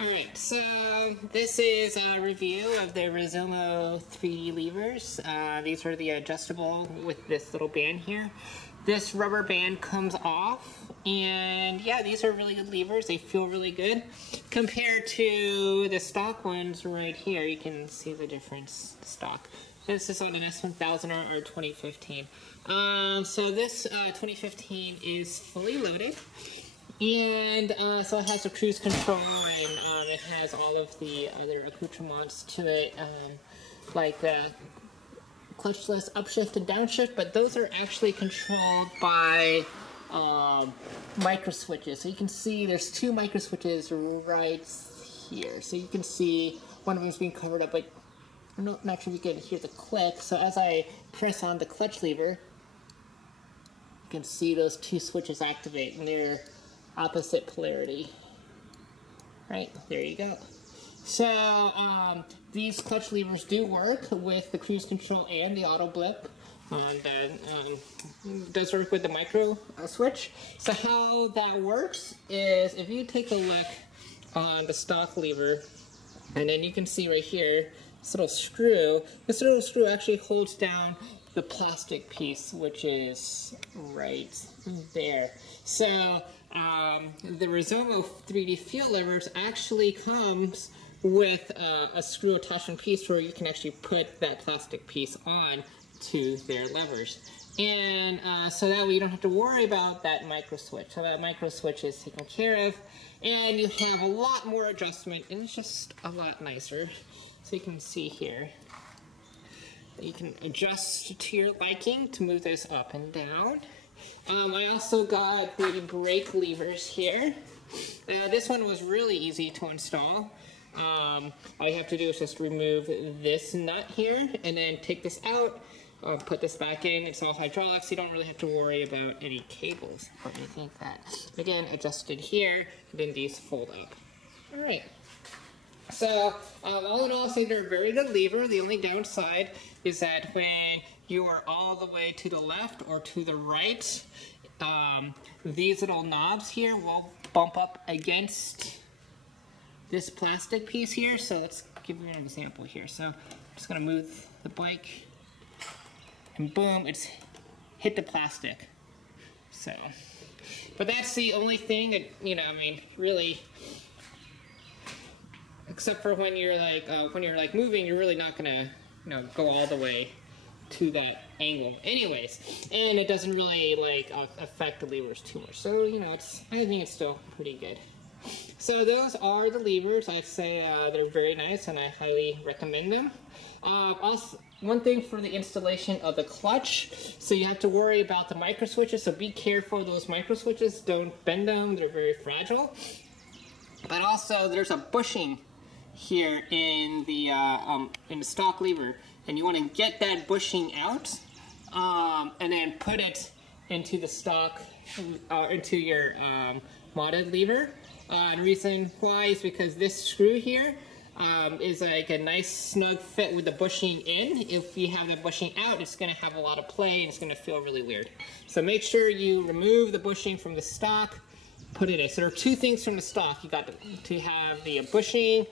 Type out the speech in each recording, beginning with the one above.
Alright, so this is a review of the Rizoma 3D levers. These are the adjustable with this little band here. This rubber band comes off, and yeah, these are really good levers. They feel really good. Compared to the stock ones right here, you can see the difference, the stock. This is on an S1000rr 2015. So this 2015 is fully loaded. And so it has a cruise control, and it has all of the other accoutrements to it, like the clutchless upshift and downshift, but those are actually controlled by micro switches. So you can see there's two micro switches right here. So you can see one of them is being covered up, but I'm not sure if you can hear the click. So as I press on the clutch lever, you can see those two switches activate, and they're opposite polarity. Right, there you go. So these clutch levers do work with the cruise control and the auto blip. And does work with the micro switch. So how that works is if you take a look on the stock lever, and then you can see right here this little screw actually holds down the plastic piece, which is right there. So the Rizoma 3D feel levers actually comes with a screw attachment piece where you can actually put that plastic piece on to their levers. And so that way you don't have to worry about that micro switch. So that micro switch is taken care of, and you have a lot more adjustment, and it's just a lot nicer. So you can see here, you can adjust to your liking to move this up and down. I also got the brake levers here. This one was really easy to install. All you have to do is just remove this nut here and then take this out, put this back in. It's all hydraulic, so you don't really have to worry about any cables or anything like that. Again, adjusted here, and then these fold up. All right. So, all in all, I'll say they're a very good lever. The only downside is that when you are all the way to the left or to the right, these little knobs here will bump up against this plastic piece here. So let's give you an example here. So I'm just going to move the bike, and boom, it's hit the plastic. So, but that's the only thing that, you know, I mean, really, except for when you're like moving, you're really not gonna, you know, go all the way to that angle anyways, and it doesn't really like affect the levers too much. So, you know, I think it's still pretty good. So those are the levers. I'd say they're very nice, and I highly recommend them. Also, one thing for the installation of the clutch, so you have to worry about the micro switches, so be careful of those micro switches. Don't bend them, they're very fragile. But also there's a bushing here in the stock lever, and you want to get that bushing out, and then put it into the stock, into your modded lever. And the reason why is because this screw here is like a nice snug fit with the bushing in. If you have the bushing out, it's going to have a lot of play, and it's going to feel really weird. So make sure you remove the bushing from the stock, put it in. So there are two things from the stock. You got to have the bushing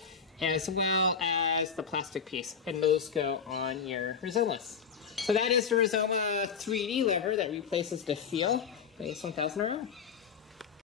as well as the plastic piece, and those go on your Rizomas. So that is the Rizoma 3D lever that replaces the feel, the S1000rr.